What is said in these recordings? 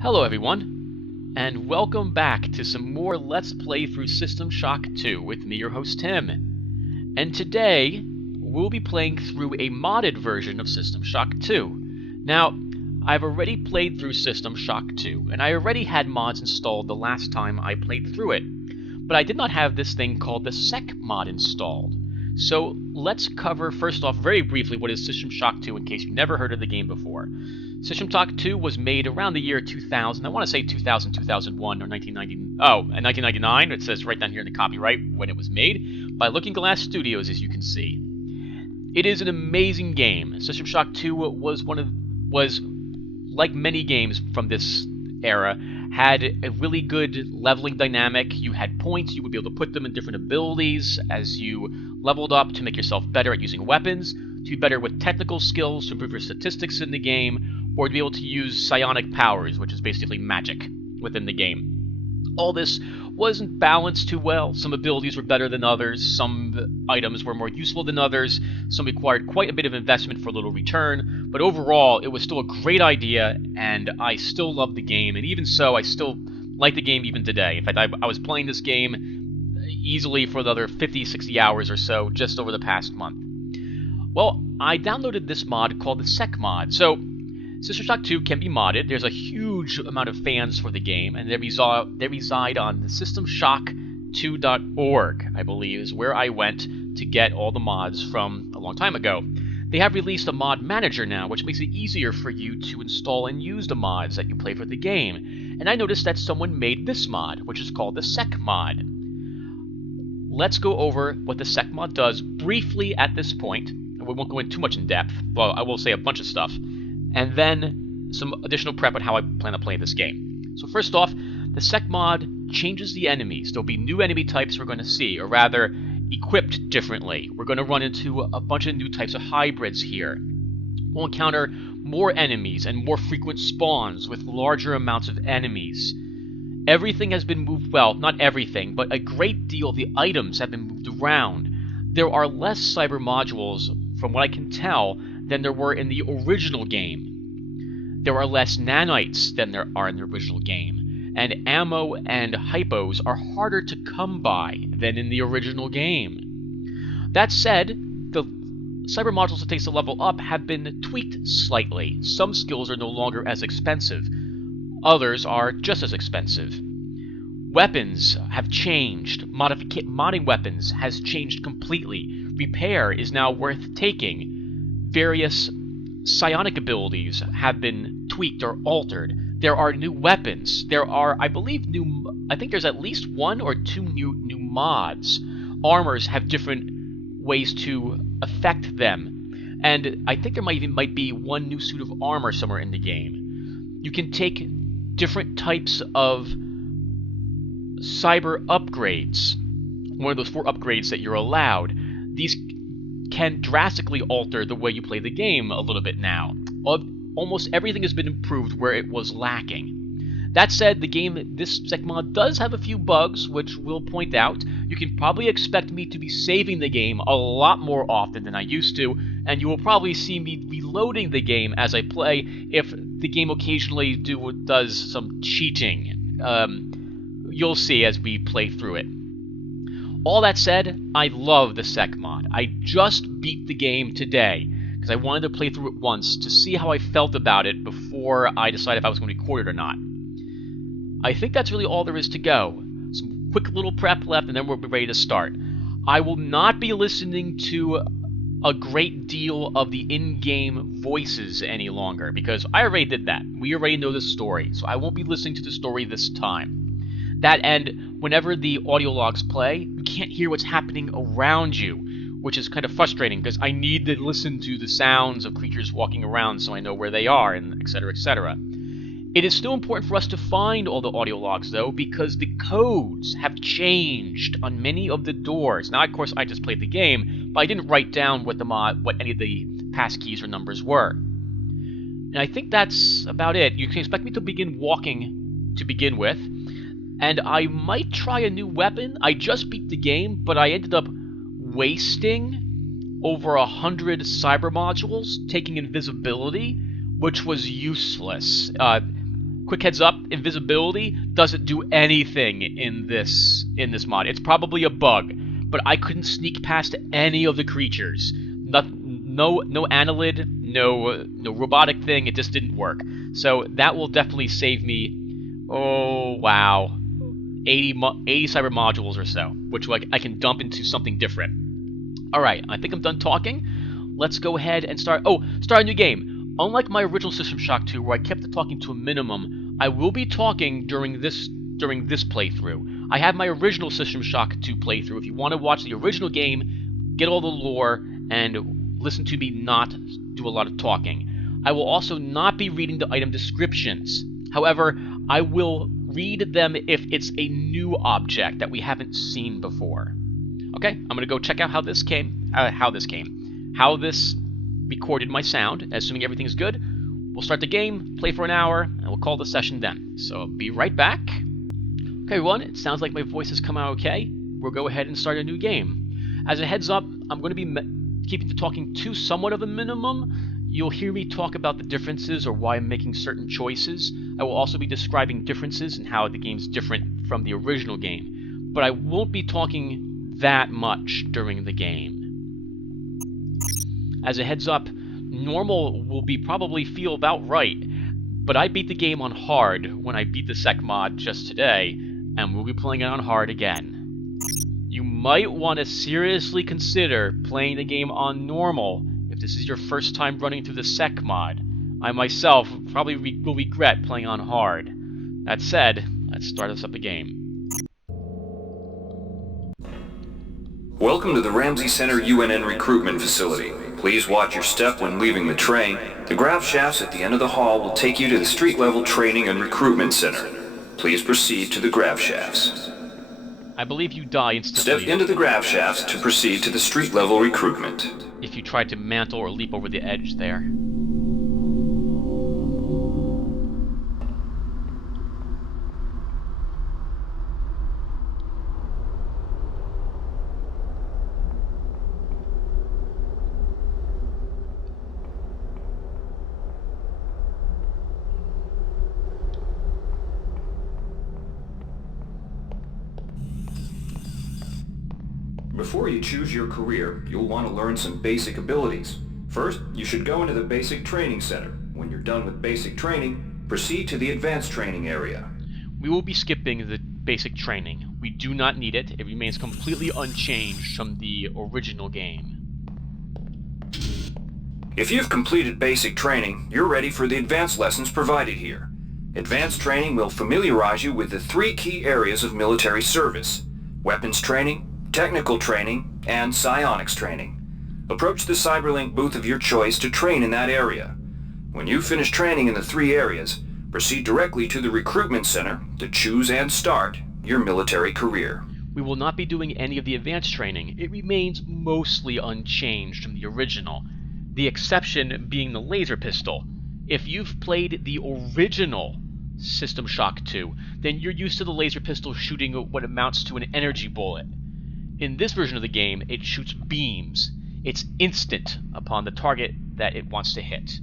Hello everyone, and welcome back to some more Let's Play through System Shock 2 with me, your host Tim. And today, we'll be playing through a modded version of System Shock 2. Now, I've already played through System Shock 2, and I already had mods installed the last time I played through it. But I did not have this thing called the Sec mod installed. So let's cover first off very briefly what is System Shock 2 in case you've never heard of the game before. System Shock 2 was made around the year 2000. I want to say 2000, 2001, or 1990. Oh, and 1999. It says right down here in the copyright when it was made by Looking Glass Studios, as you can see. It is an amazing game. System Shock 2 was like many games from this era, had a really good leveling dynamic. You had points, you would be able to put them in different abilities as you leveled up to make yourself better at using weapons, to be better with technical skills to improve your statistics in the game, or to be able to use psionic powers, which is basically magic within the game. All this wasn't balanced too well. Some abilities were better than others, some items were more useful than others, some required quite a bit of investment for little return, but overall it was still a great idea, and I still love the game, and even so, I still like the game even today. In fact, I was playing this game easily for another 50, 60 hours or so just over the past month. Well, I downloaded this mod called the Sec mod. So, System Shock 2 can be modded. There's a huge amount of fans for the game, and they reside on the systemshock2.org, I believe, is where I went to get all the mods from a long time ago. They have released a mod manager now, which makes it easier for you to install and use the mods that you play for the game. And I noticed that someone made this mod, which is called the Sec mod. Let's go over what the Sec mod does briefly at this point. We won't go into too much in depth. Well, I will say a bunch of stuff. And then some additional prep on how I plan to play this game. So first off, the Sec mod changes the enemies. There'll be new enemy types we're going to see, or rather, equipped differently. We're going to run into a bunch of new types of hybrids here. We'll encounter more enemies and more frequent spawns with larger amounts of enemies. Everything has been moved, well, not everything, but a great deal of the items have been moved around. There are less cyber modules, from what I can tell, than there were in the original game. There are less nanites than there are in the original game, and ammo and hypos are harder to come by than in the original game. That said, the cyber modules it takes to level up have been tweaked slightly. Some skills are no longer as expensive. Others are just as expensive. Weapons have changed. Modding weapons has changed completely. Repair is now worth taking. Various psionic abilities have been tweaked or altered. There are new weapons. There are, I think there's at least one or two new mods. Armors have different ways to affect them. And I think there might be one new suit of armor somewhere in the game. You can take different types of cyber upgrades. One of those 4 upgrades that you're allowed. These can drastically alter the way you play the game a little bit now. Almost everything has been improved where it was lacking. That said, this Sec mod does have a few bugs, which we'll point out. You can probably expect me to be saving the game a lot more often than I used to, and you will probably see me reloading the game as I play if the game occasionally does some cheating. You'll see as we play through it. All that said, I love the Sec mod. I just beat the game today because I wanted to play through it once to see how I felt about it before I decided if I was going to record it or not. I think that's really all there is to go. Some quick little prep left and then we'll be ready to start. I will not be listening to a great deal of the in-game voices any longer because I already did that. We already know the story, so I won't be listening to the story this time. That and whenever the audio logs play, you can't hear what's happening around you, which is kind of frustrating because I need to listen to the sounds of creatures walking around so I know where they are, and etc., etc. It is still important for us to find all the audio logs, though, because the codes have changed on many of the doors. Now, of course, I just played the game, but I didn't write down what any of the passkeys or numbers were. And I think that's about it. You can expect me to begin walking to begin with. And I might try a new weapon. I just beat the game, but I ended up wasting over 100 cyber modules, taking invisibility, which was useless. Quick heads up, invisibility doesn't do anything in this mod. It's probably a bug, but I couldn't sneak past any of the creatures. No annelid, no robotic thing. It just didn't work. So that will definitely save me. Oh wow, 80 cyber modules or so, which I can dump into something different. All right, I think I'm done talking. Let's go ahead and start a new game. Unlike my original System Shock 2, where I kept the talking to a minimum, I will be talking during this playthrough. I have my original System Shock 2 playthrough. If you want to watch the original game, get all the lore, and listen to me not do a lot of talking. I will also not be reading the item descriptions. However, I will read them if it's a new object that we haven't seen before. Okay, I'm going to go check out how this recorded my sound. Assuming everything's good, we'll start the game, play for an hour, and we'll call the session then. So I'll be right back. Okay, everyone, it sounds like my voice has come out okay. We'll go ahead and start a new game. As a heads up, I'm going to be keeping the talking to somewhat of a minimum. You'll hear me talk about the differences or why I'm making certain choices. I will also be describing differences and how the game's different from the original game. But I won't be talking that much during the game. As a heads up, normal will probably feel about right, but I beat the game on hard when I beat the sec mod just today, and we'll be playing it on hard again. You might want to seriously consider playing the game on normal if this is your first time running through the sec mod. I myself probably will regret playing on hard. That said, let's start us up a game. Welcome to the Ramsey Center UNN recruitment facility. Please watch your step when leaving the train. The grav shafts at the end of the hall will take you to the street-level training and recruitment center. Please proceed to the grav shafts. I believe you die instantly. Step into the grav shafts to proceed to the street-level recruitment. If you try to mantle or leap over the edge there. Before you choose your career, you'll want to learn some basic abilities. First, you should go into the basic training center. When you're done with basic training, proceed to the advanced training area. We will be skipping the basic training. We do not need it. It remains completely unchanged from the original game. If you've completed basic training, you're ready for the advanced lessons provided here. Advanced training will familiarize you with the 3 key areas of military service: weapons training, technical training, and psionics training. Approach the Cyberlink booth of your choice to train in that area. When you finish training in the 3 areas, proceed directly to the recruitment center to choose and start your military career. We will not be doing any of the advanced training. It remains mostly unchanged from the original, the exception being the laser pistol. If you've played the original System Shock 2, then you're used to the laser pistol shooting what amounts to an energy bullet. In this version of the game, it shoots beams. It's instant upon the target that it wants to hit.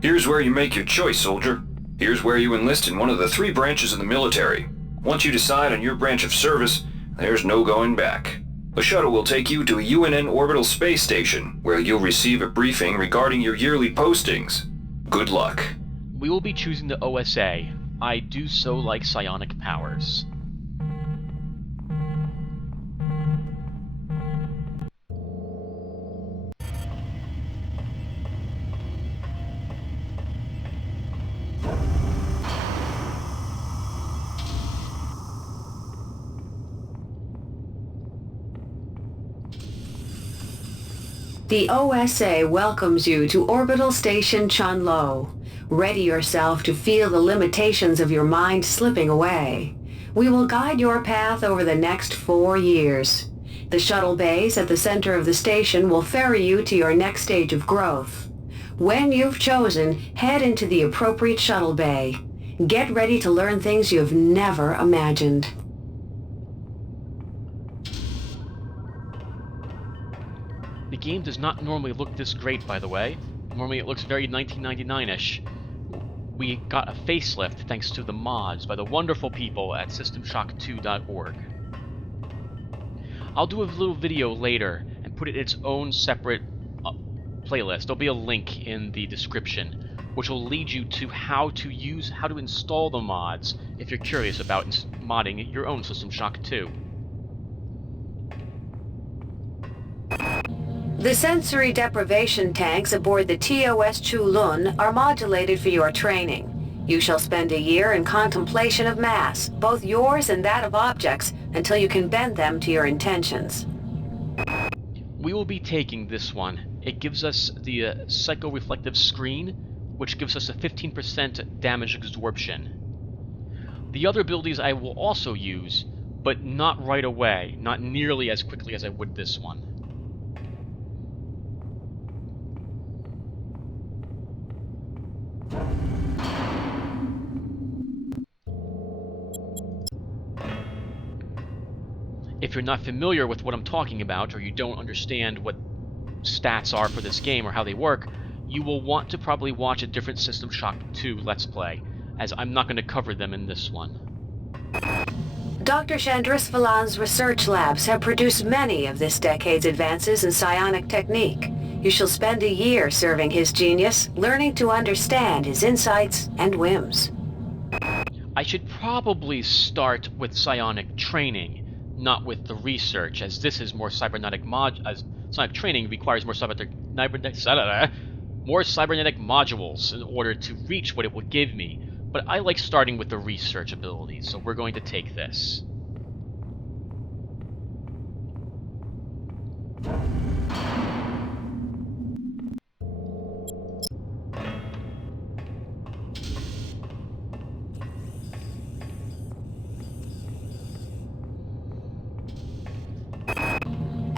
Here's where you make your choice, soldier. Here's where you enlist in one of the 3 branches of the military. Once you decide on your branch of service, there's no going back. A shuttle will take you to a UNN orbital space station, where you'll receive a briefing regarding your yearly postings. Good luck. We will be choosing the OSA. I do so like psionic powers. The OSA welcomes you to Orbital Station Chunlo. Ready yourself to feel the limitations of your mind slipping away. We will guide your path over the next 4 years. The shuttle bays at the center of the station will ferry you to your next stage of growth. When you've chosen, head into the appropriate shuttle bay. Get ready to learn things you've never imagined. The game does not normally look this great, by the way. Normally it looks very 1999-ish. We got a facelift thanks to the mods by the wonderful people at SystemShock2.org. I'll do a little video later and put it in its own separate playlist. There'll be a link in the description, which will lead you to how to install the mods if you're curious about modding your own System Shock 2. The sensory deprivation tanks aboard the TOS Chu-Lun are modulated for your training. You shall spend a year in contemplation of mass, both yours and that of objects, until you can bend them to your intentions. We will be taking this one. It gives us the psycho-reflective screen, which gives us a 15% damage absorption. The other abilities I will also use, but not right away, not nearly as quickly as I would this one. If you're not familiar with what I'm talking about, or you don't understand what stats are for this game or how they work, you will want to probably watch a different System Shock 2 Let's Play, as I'm not going to cover them in this one. Dr. Chandris Valan's research labs have produced many of this decade's advances in psionic technique. You shall spend a year serving his genius, learning to understand his insights and whims. I should probably start with psionic training, not with the research, as this is more cybernetic psionic training requires more cybernetic modules in order to reach what it would give me. But I like starting with the research ability, so we're going to take this.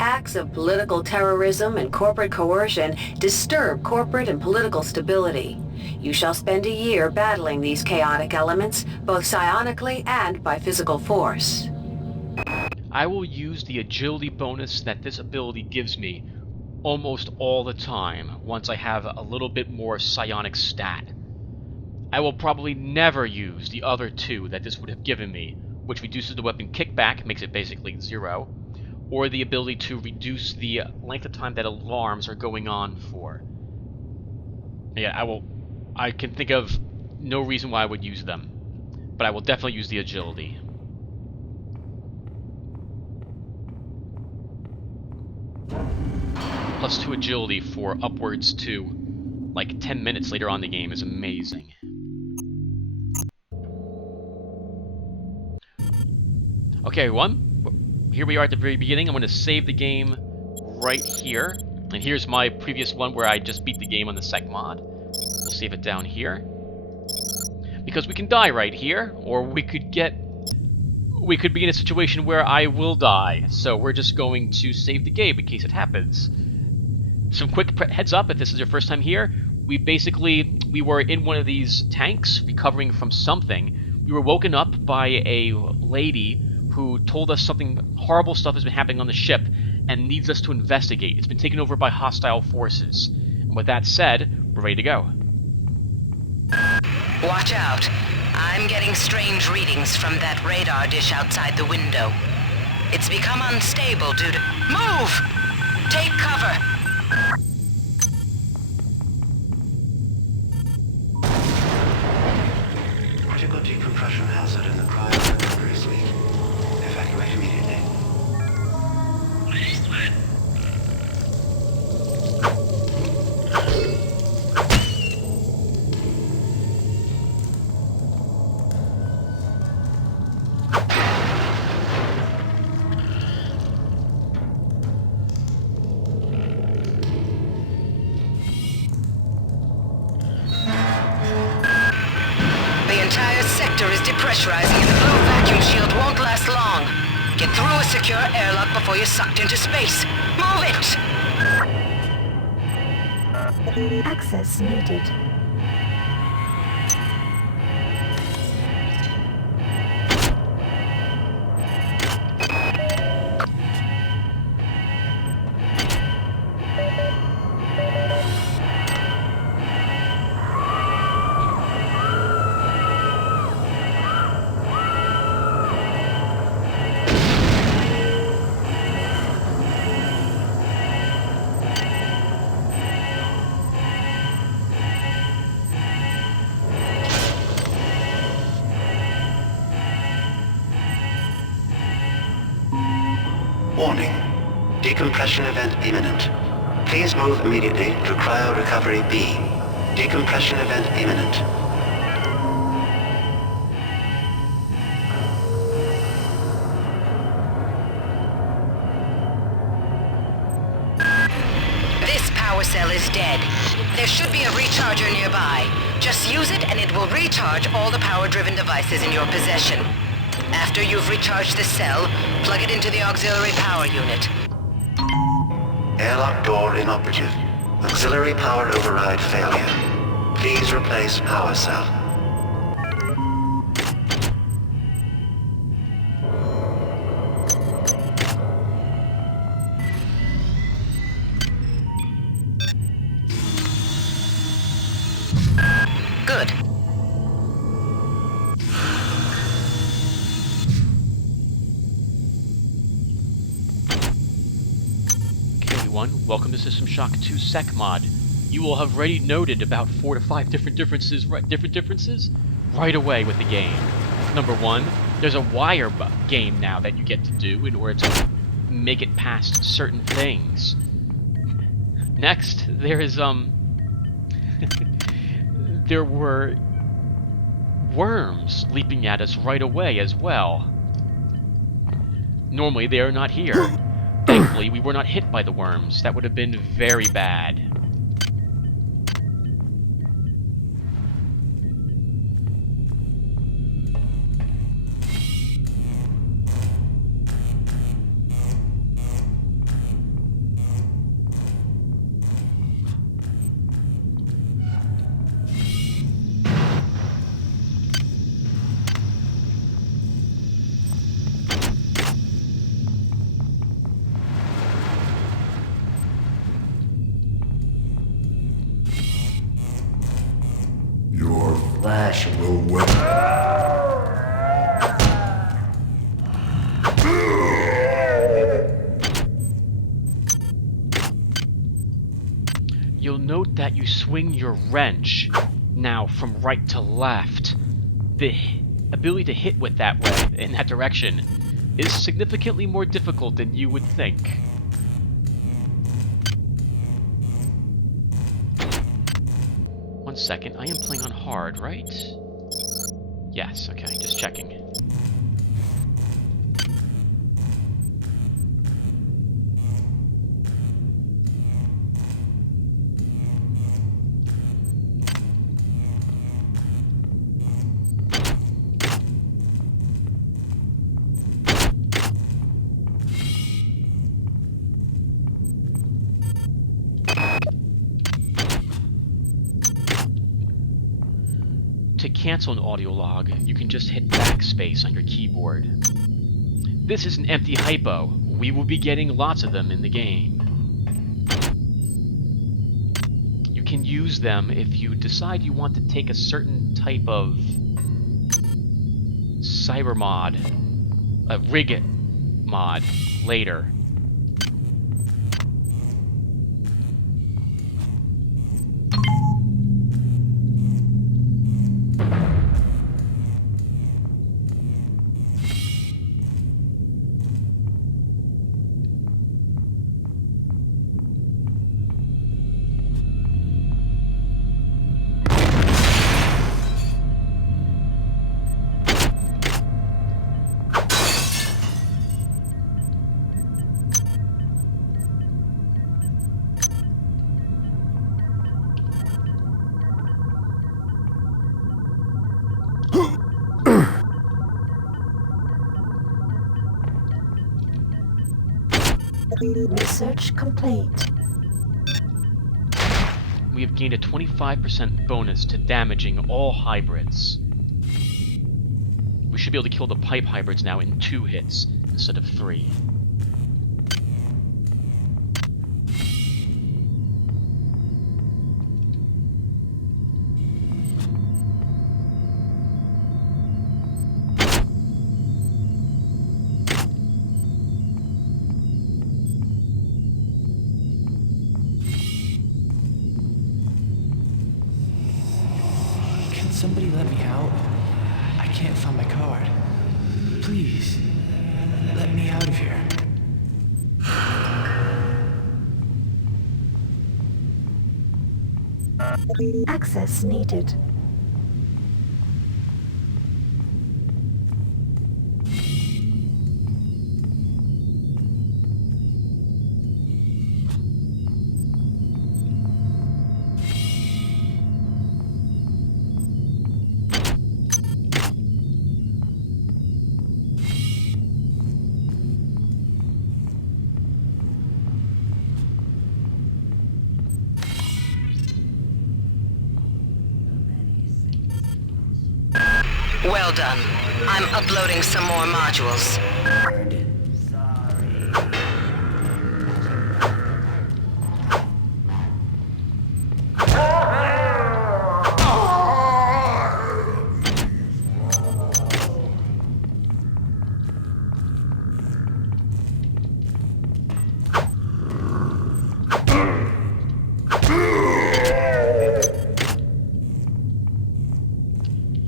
Acts of political terrorism and corporate coercion disturb corporate and political stability. You shall spend a year battling these chaotic elements, both psionically and by physical force. I will use the agility bonus that this ability gives me almost all the time once I have a little bit more psionic stat. I will probably never use the other two that this would have given me, which reduces the weapon kickback, makes it basically 0, or the ability to reduce the length of time that alarms are going on for. Yeah, I can think of no reason why I would use them, but I will definitely use the agility. Plus 2 agility for upwards to like 10 minutes later on in the game is amazing. Okay, everyone. Here we are at the very beginning. I'm going to save the game right here. And here's my previous one where I just beat the game on the sec mod. We'll save it down here. Because we can die right here, or we could be in a situation where I will die. So we're just going to save the game in case it happens. Some quick heads up if this is your first time here. We were in one of these tanks recovering from something. We were woken up by a lady who told us something horrible stuff has been happening on the ship and needs us to investigate. It's been taken over by hostile forces. And with that said, we're ready to go. Watch out. I'm getting strange readings from that radar dish outside the window. It's become unstable due to... Move! Take cover! Critical decompression hazard in the cryo leak. Evacuate immediately. The entire sector is depressurizing and the blue vacuum shield won't last long. Get through a secure airlock before you're sucked into space. Move it! Access needed. Warning. Decompression event imminent. Please move immediately to Cryo Recovery B. Decompression event imminent. This power cell is dead. There should be a recharger nearby. Just use it and it will recharge all the power-driven devices in your possession. After you've recharged the cell, plug it into the auxiliary power unit. Airlock door inoperative. Auxiliary power override failure. Please replace power cell. Good. Welcome to System Shock 2 Sec Mod. You will have already noted about 4 to 5 different differences right away with the game. Number one, there's a wire game now that you get to do in order to make it past certain things. Next, there is there were worms leaping at us right away as well. Normally they are not here. Thankfully, we were not hit by the worms. That would have been very bad. Flash will win. You'll note that you swing your wrench now from right to left. The ability to hit with that way, in that direction, is significantly more difficult than you would think. One second, I am playing on hard, right? Yes, okay, just checking. To cancel an audio log, you can just hit backspace on your keyboard. This is an empty hypo. We will be getting lots of them in the game. You can use them if you decide you want to take a certain type of cyber mod, a rig mod, later. Research complete. We have gained a 25% bonus to damaging all hybrids. We should be able to kill the pipe hybrids now in 2 hits instead of 3. Somebody let me out. I can't find my card. Please, let me out of here. Access needed. Well done. I'm uploading some more modules.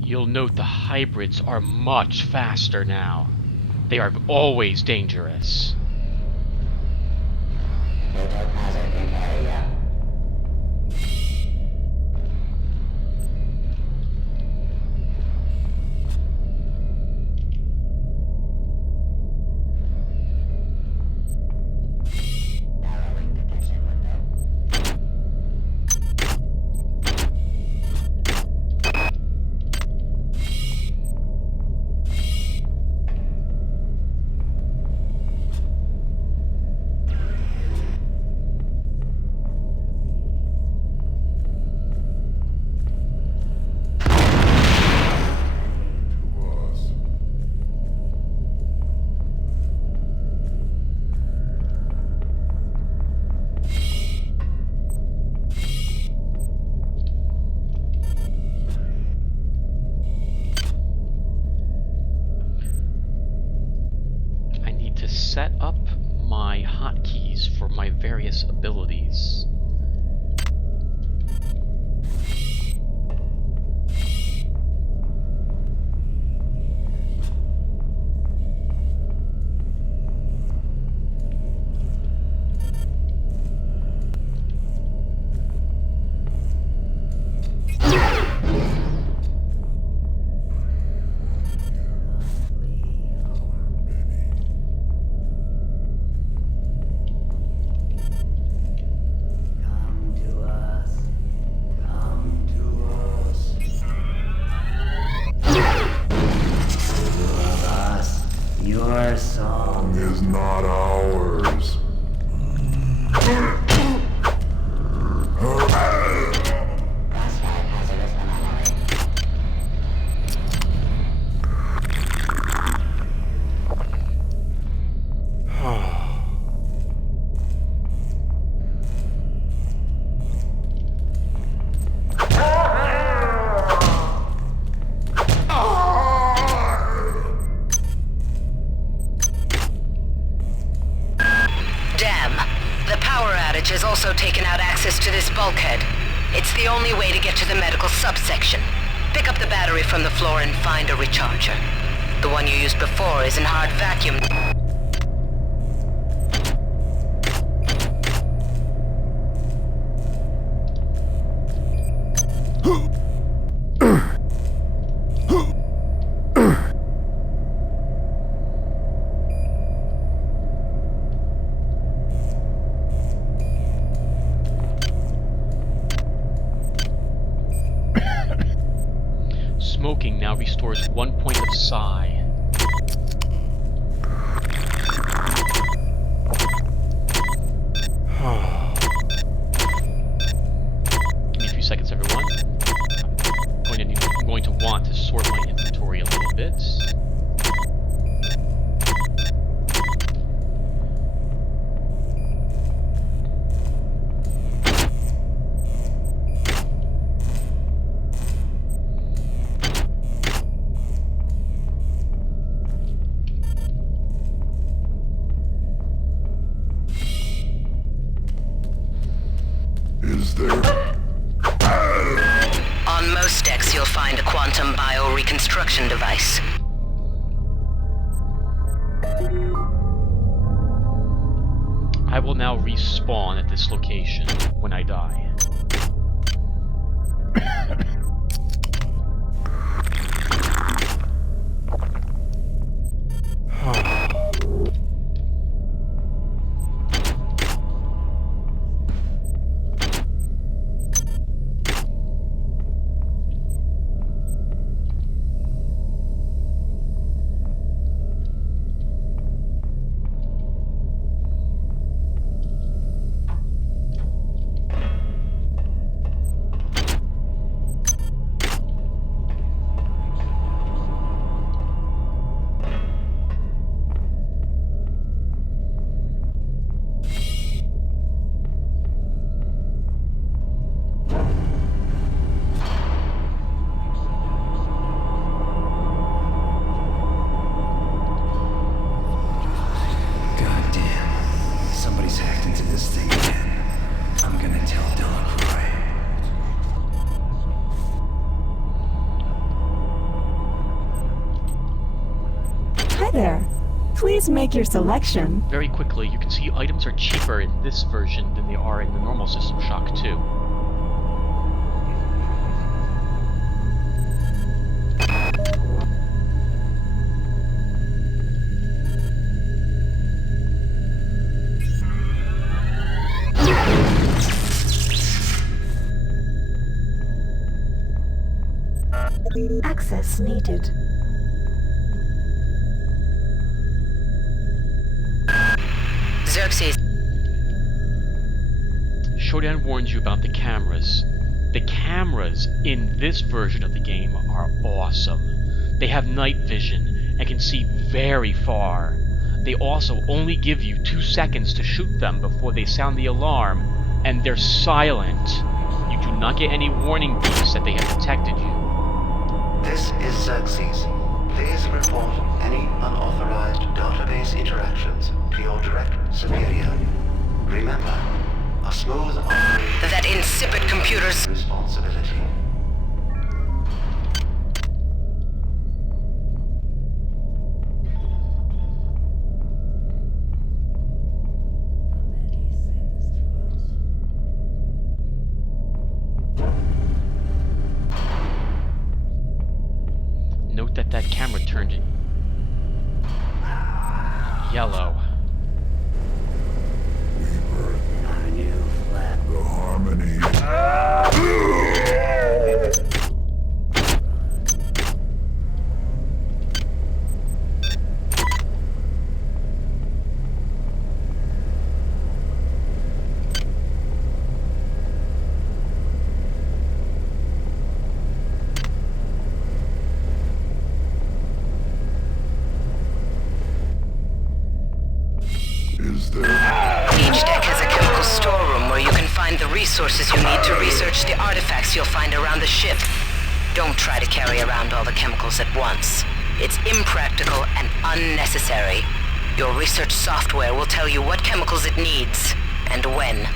You'll note the hybrids are much faster now. They are always dangerous. Set up my hotkeys for my various abilities. Your song is not ours. Has also taken out access to this bulkhead. It's the only way to get to the medical subsection. Pick up the battery from the floor and find a recharger. The one you used before is in hard vacuum. Smoking now restores 1 point of psi. Give me a few seconds, everyone. I'm going to want to sort my inventory a little bit. Is there? On most decks, you'll find a quantum bioreconstruction device. I will now respawn at this location when I die. Please make your selection. Very quickly, you can see items are cheaper in this version than they are in the normal System Shock 2. Access needed. Xerxes. Shodan warned you about the cameras. The cameras in this version of the game are awesome. They have night vision and can see very far. They also only give you 2 seconds to shoot them before they sound the alarm, and they're silent. You do not get any warning beeps that they have detected you. This is Xerxes. Please report any unauthorized database interactions to your direct superior. Remember, a smooth operation... That insipid computer's... responsibility. Note that that camera turned yellow. The harmony. Is there? Each deck has a chemical storeroom where you can find the resources you need to research the artifacts you'll find around the ship. Don't try to carry around all the chemicals at once. It's impractical and unnecessary. Your research software will tell you what chemicals it needs, and when.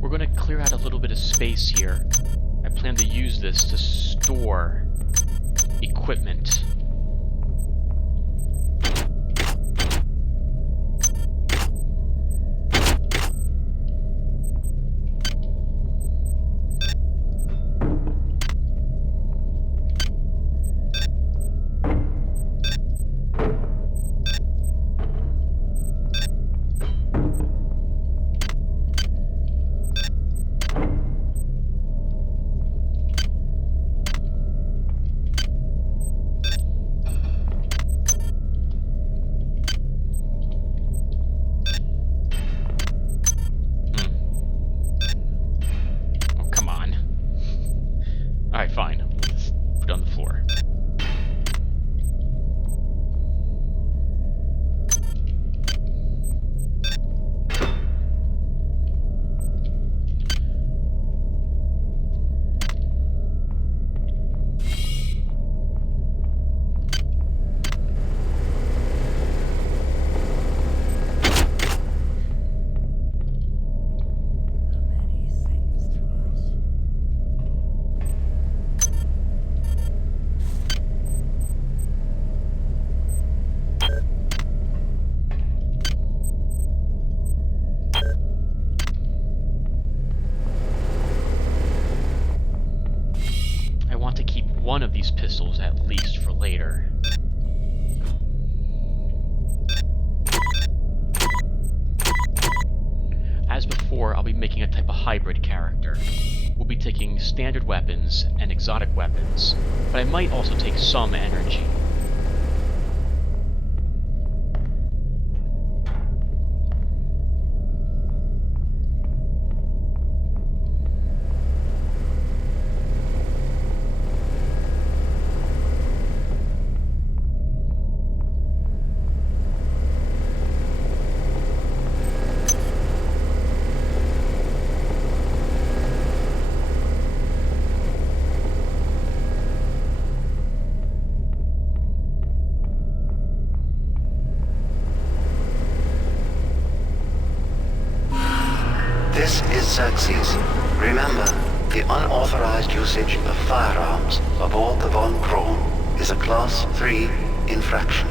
We're going to clear out a little bit of space here. I plan to use this to store equipment. Alright, fine. Let's put it on the floor. One of these pistols at least for later. As before, I'll be making a type of hybrid character. We'll be taking standard weapons and exotic weapons, but I might also take some energy. This is Xerxes. Remember, the unauthorized usage of firearms aboard the Von Kron is a Class 3 infraction.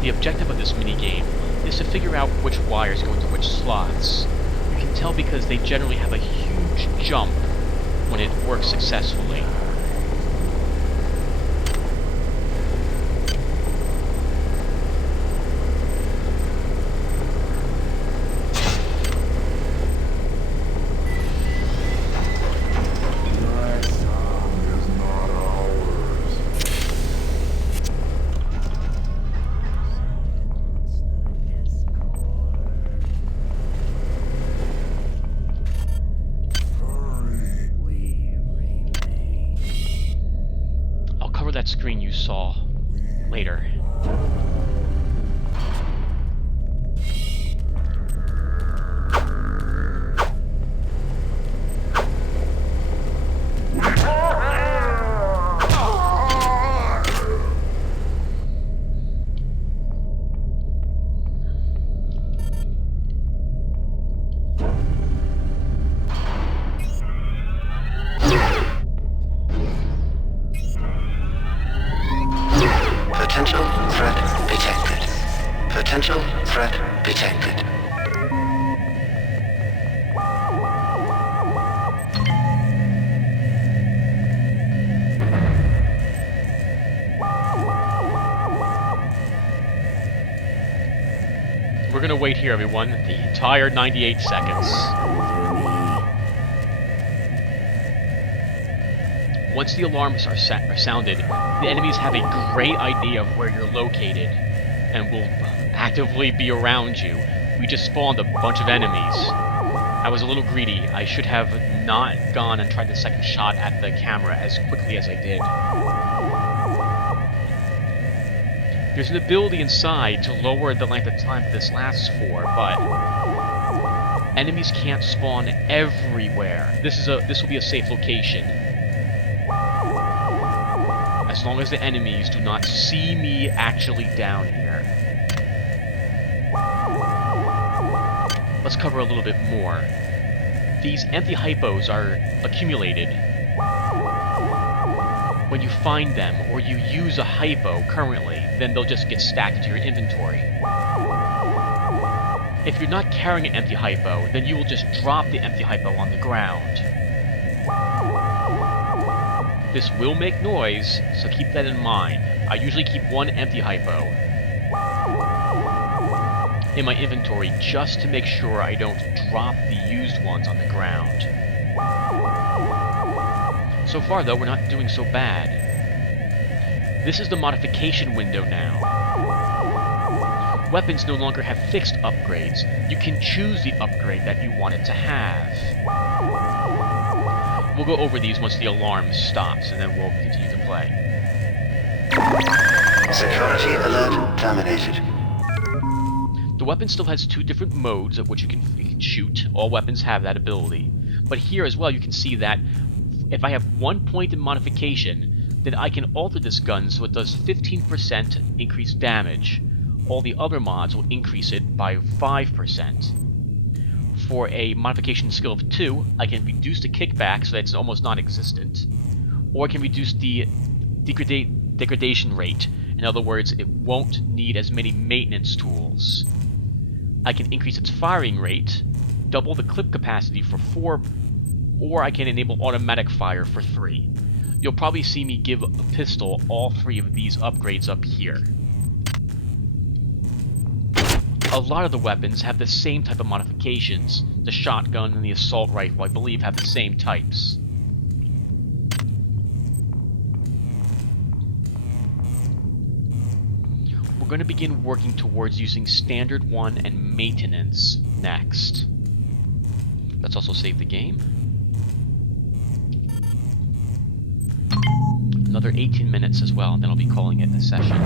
The objective of this minigame is to figure out which wires go into which slots. You can tell because they generally have a huge jump when it works successfully. That screen you saw later. Potential threat detected. Potential threat detected. We're gonna wait here, everyone, the entire 98 seconds. Once the alarms are sounded, the enemies have a great idea of where you're located and will actively be around you. We just spawned a bunch of enemies. I was a little greedy. I should have not gone and tried the second shot at the camera as quickly as I did. There's an ability inside to lower the length of time this lasts for, but enemies can't spawn everywhere. This will be a safe location. As long as the enemies do not see me actually down here. Let's cover a little bit more. These empty hypos are accumulated. When you find them, or you use a hypo currently, then they'll just get stacked into your inventory. If you're not carrying an empty hypo, then you will just drop the empty hypo on the ground. This will make noise, so keep that in mind. I usually keep one empty hypo in my inventory just to make sure I don't drop the used ones on the ground. So far, though, we're not doing so bad. This is the modification window now. Weapons no longer have fixed upgrades. You can choose the upgrade that you want it to have. We'll go over these once the alarm stops, and then we'll continue to play. Security alert terminated. The weapon still has two different modes of which you can shoot. All weapons have that ability. But here as well, you can see that if I have 1 point in modification, then I can alter this gun so it does 15% increased damage. All the other mods will increase it by 5%. For a modification skill of 2, I can reduce the kickback so that it's almost non-existent. Or I can reduce the degradation rate. In other words, it won't need as many maintenance tools. I can increase its firing rate, double the clip capacity for 4, or I can enable automatic fire for 3. You'll probably see me give a pistol all 3 of these upgrades up here. A lot of the weapons have the same type of modifications. The shotgun and the assault rifle, I believe, have the same types. We're going to begin working towards using Standard 1 and Maintenance next. Let's also save the game. another 18 minutes as well, and then I'll be calling it a session.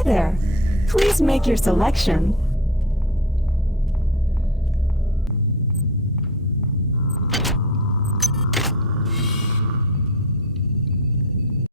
Hi there. Please make your selection.